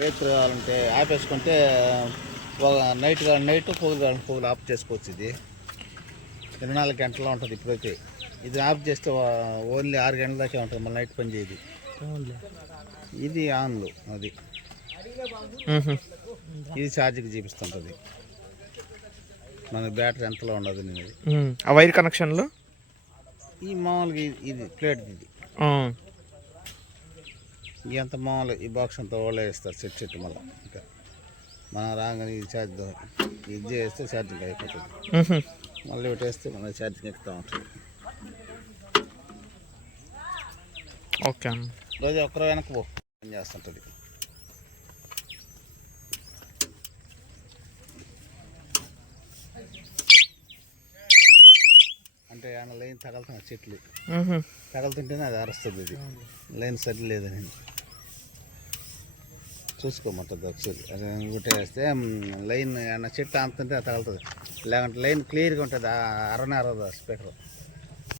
రేపు కావాలంటే ఆపేసుకుంటే night పొగులు of చేసుకోవచ్చు. ఇది 24 గంటల్లో ఉంటుంది. ఇప్పుడైతే ఇది ఆఫ్ చేస్తే ఓన్లీ 6 గంటల దాకా ఉంటుంది, మళ్ళీ నైట్ పని చేయదు. ఇది ఆన్లో అది, ఇది ఛార్జింగ్ చూపిస్తుంటుంది. మన బ్యాటరీ ఎంతలో ఉండదు. నేను ఆ వైర్ కనెక్షన్లు ఈ మామూలుగా ఇది ప్లేట్, ఇది ఎంత మామూలు ఈ బాక్స్ అంతా వాళ్ళే వేస్తారు సెట్ మళ్ళీ. ఇంకా మనం రాగానే ఇది ఛార్జ్ ఇది చేస్తే ఛార్జింగ్ అయిపోతుంది. మళ్ళీ ఒకటి వేస్తే మళ్ళీ ఛార్జింగ్ ఎక్కుతూ ఉంటుంది. ఓకే, రోజు ఒక్కరో వెనక్కి పని చేస్తుంటుంది. అంటే ఆయన లైన్ తగలుతున్న చెట్లు తగలుతుంటేనే అది అరుస్తుంది. ఇది లైన్ సరి లేదని చూసుకోమంటుంది ఒకసారి. అది ఇంకోటి వేస్తే లైన్ ఏమన్నా చెట్టు ఆపుతుంటే అది తగులుతుంది. లేకుంటే లైన్ క్లియర్గా ఉంటుంది, అరవదు స్పీకర్.